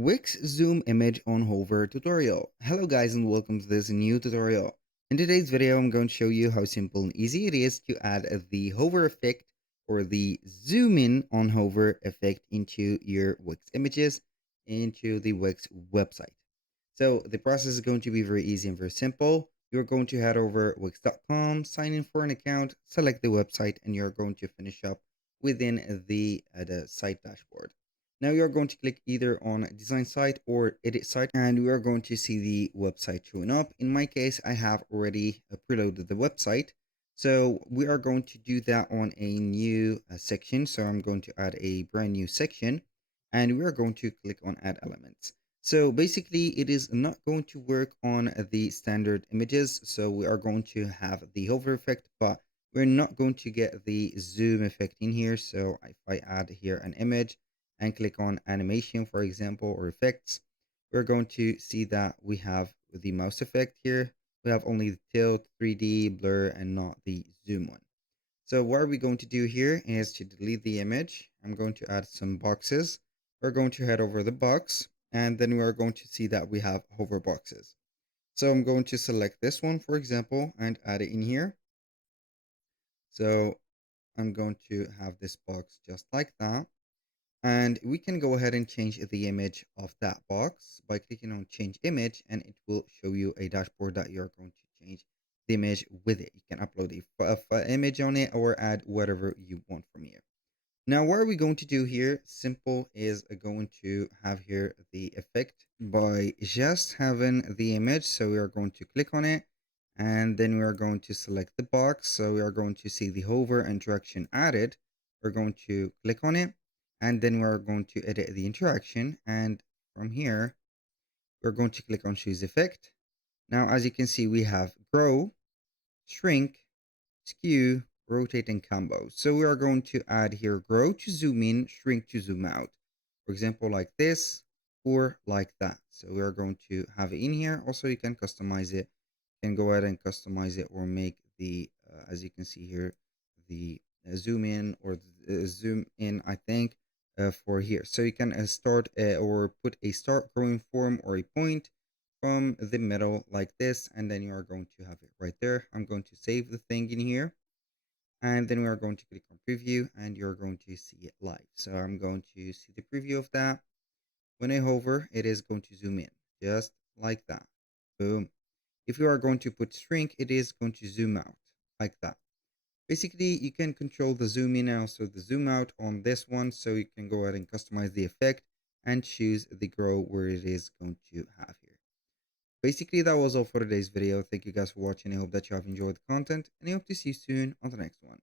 Wix Zoom Image on Hover tutorial. Hello guys and welcome to this new tutorial. In today's video, I'm going to show you how simple and easy it is to add the hover effect or the zoom in on hover effect into your Wix images into the Wix website. So the process is going to be very easy and very simple. You're going to head over wix.com, sign in for an account, select the website, and you're going to finish up within the site dashboard. Now you're going to click either on design site or edit site, and we are going to see the website showing up. In my case, I have already preloaded the website. So we are going to do that on a new section. So I'm going to add a brand new section, and we are going to click on add elements. So basically, it is not going to work on the standard images. So we are going to have the hover effect, but we're not going to get the zoom effect in here. So if I add here an image and click on animation, for example, or effects, we're going to see that we have the mouse effect here. We have only the tilt, 3D, blur, and not the zoom one. So what are we going to do here is to delete the image. I'm going to add some boxes. We're going to head over the box, and then we are going to see that we have hover boxes. So I'm going to select this one, for example, and add it in here. So I'm going to have this box just like that. And we can go ahead and change the image of that box by clicking on change image, and it will show you a dashboard that you're going to change the image with it. You can upload a image on it or add whatever you want from here. Now, what are we going to do here? Simple is going to have here the effect by just having the image. So we are going to click on it, and then we are going to select the box. So we are going to see the hover interaction added. We're going to click on it, and then we're going to edit the interaction. And from here, we're going to click on choose effect. Now, as you can see, we have grow, shrink, skew, rotate, and combo. So we are going to add here grow to zoom in, shrink to zoom out. For example, like this or like that. So we are going to have it in here. Also, you can customize it. You can go ahead and customize it or make the, as you can see here, the zoom in or zoom in, I think, for here. So you can start or put a start growing form or a point from the middle like this, and then you are going to have it right there. I'm going to save the thing in here, and then we are going to click on preview, and you're going to see it live. So I'm going to see the preview of that. When I hover, it is going to zoom in just like that. Boom. If you are going to put shrink, it is going to zoom out like that. Basically, you can control the zoom in and also the zoom out on this one, so you can go ahead and customize the effect and choose the grow where it is going to have here. Basically, that was all for today's video. Thank you guys for watching. I hope that you have enjoyed the content, and I hope to see you soon on the next one.